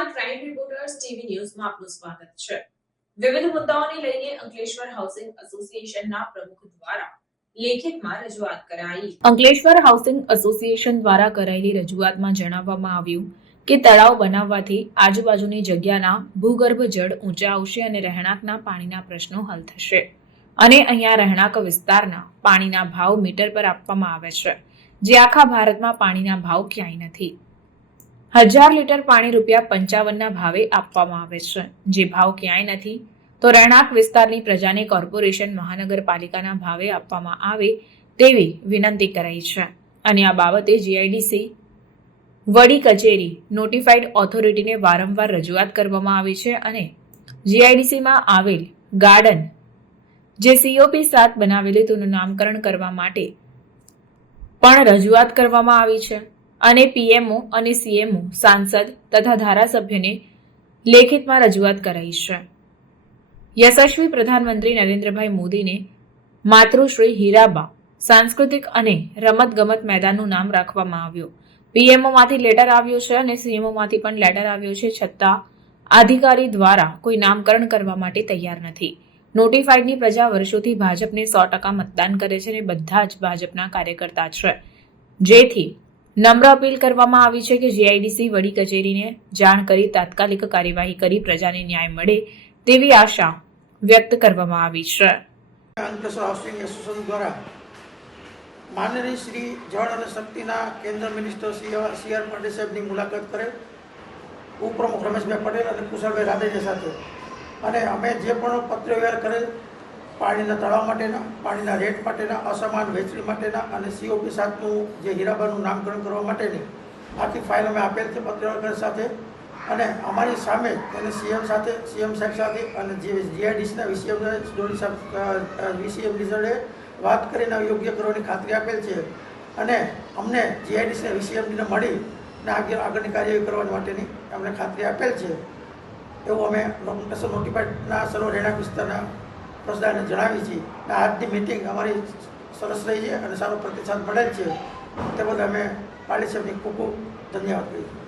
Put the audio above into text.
નમસ્કાર, crime reporters TV ન્યૂઝમાં આપનું સ્વાગત છે। વિવિધ મુદ્દાઓને લઈને અંકલેશ્વર હાઉસિંગ એસોસિએશનના પ્રમુખ દ્વારા લેખિતમાં રજૂઆત કરાઈ। અંકલેશ્વર હાઉસિંગ એસોસિએશન દ્વારા કરાયેલી રજૂઆતમાં જણાવવામાં આવ્યું કે તળાવ બનાવવાથી આજુબાજુની જગ્યાના ભૂગર્ભ જળ ઊંચા આવશે અને રહેણાંકના પાણીના પ્રશ્નો હલ થશે અને અહીંયા રહેણાંક વિસ્તારના પાણીના ભાવ મીટર પર આપવામાં આવે છે, જે આખા ભારતમાં પાણીના ભાવ ક્યાંય નથી। 1000 લીટર પાણી ₹55 ભાવે આપવામાં આવે છે, જે ભાવ ક્યાંય નથી। તો રહેણાંક વિસ્તારની પ્રજાને કોર્પોરેશન મહાનગરપાલિકાના ભાવે આપવામાં આવે તેવી વિનંતી કરાઈ છે અને આ બાબતે જીઆઈડીસી વડી કચેરી નોટિફાઈડ ઓથોરિટીને વારંવાર રજૂઆત કરવામાં આવી છે અને જીઆઈડીસીમાં આવેલ ગાર્ડન જે COP 7 બનાવેલી તેનું નામકરણ કરવા માટે પણ રજૂઆત કરવામાં આવી છે અને PMO અને CMO સાંસદ તથા ધારાસભ્યને લેખિતમાં રજૂઆત કરાઈ છે। યશસ્વી પ્રધાનમંત્રી નરેન્દ્રભાઈ મોદીને માતૃશ્રી હીરાબા સાંસ્કૃતિક અને રમતગમત મેદાનનું નામ રાખવામાં આવ્યું। PMO માંથી લેટર આવ્યો છે અને CMO માંથી પણ લેટર આવ્યો છે, છતાં અધિકારી દ્વારા કોઈ નામકરણ કરવા માટે તૈયાર નથી। નોટિફાઈડની પ્રજા વર્ષોથી ભાજપને 100% મતદાન કરે છે અને બધા જ ભાજપના કાર્યકર્તા છે, જેથી નમ્ર અપીલ કરવામાં આવી છે કે જીઆઈડીસી વડી કચેરીને જાણ કરી તાત્કાલિક કાર્યવાહી કરી પ્રજાને ન્યાય મળે તેવી આશા વ્યક્ત કરવામાં આવી છે। અંકલેશ્વર હાઉસિંગ એસોસિએશન દ્વારા માનનીય શ્રી જળ અને શક્તિના કેન્દ્ર મિનિસ્ટર CR પાટીલ સાહેબની મુલાકાત કરે, ઉપપ્રમુખ રમેશભાઈ પટેલ અને કુશળભાઈ રાદેજા સાથે, અને અમે જે પણ પત્ર વ્યવહાર કરેલ પાણીના તળાવ માટેના, પાણીના રેટ માટેના, અસમાન વહેંચણી માટેના અને COP 7નું જે હીરાબાનું નામકરણ કરવા માટેની આખી ફાઇલ અમે આપેલ છે પત્ર વ્યવહાર સાથે, અને અમારી સામે તેને CM સાહેબ સાથે અને જે જીઆઈડીસીના VCM જોડે વાત કરીને યોગ્ય કરવાની ખાતરી આપેલ છે અને અમને જીઆઈડીસીના VCMને મળી અને આગળની કાર્યવાહી કરવા માટેની અમને ખાતરી આપેલ છે એવું અમે નોટિફાઈડના સર્વ રહેણાંક વિસ્તારના પ્રજાને જણાવી છે। આજની મિટિંગ અમારી સરસ રહી છે અને સારો પ્રતિસાદ મળેલ છે, તે બદલ અમે પાટીલ સાહેબની ખૂબ ખૂબ ધન્યવાદ કહીએ।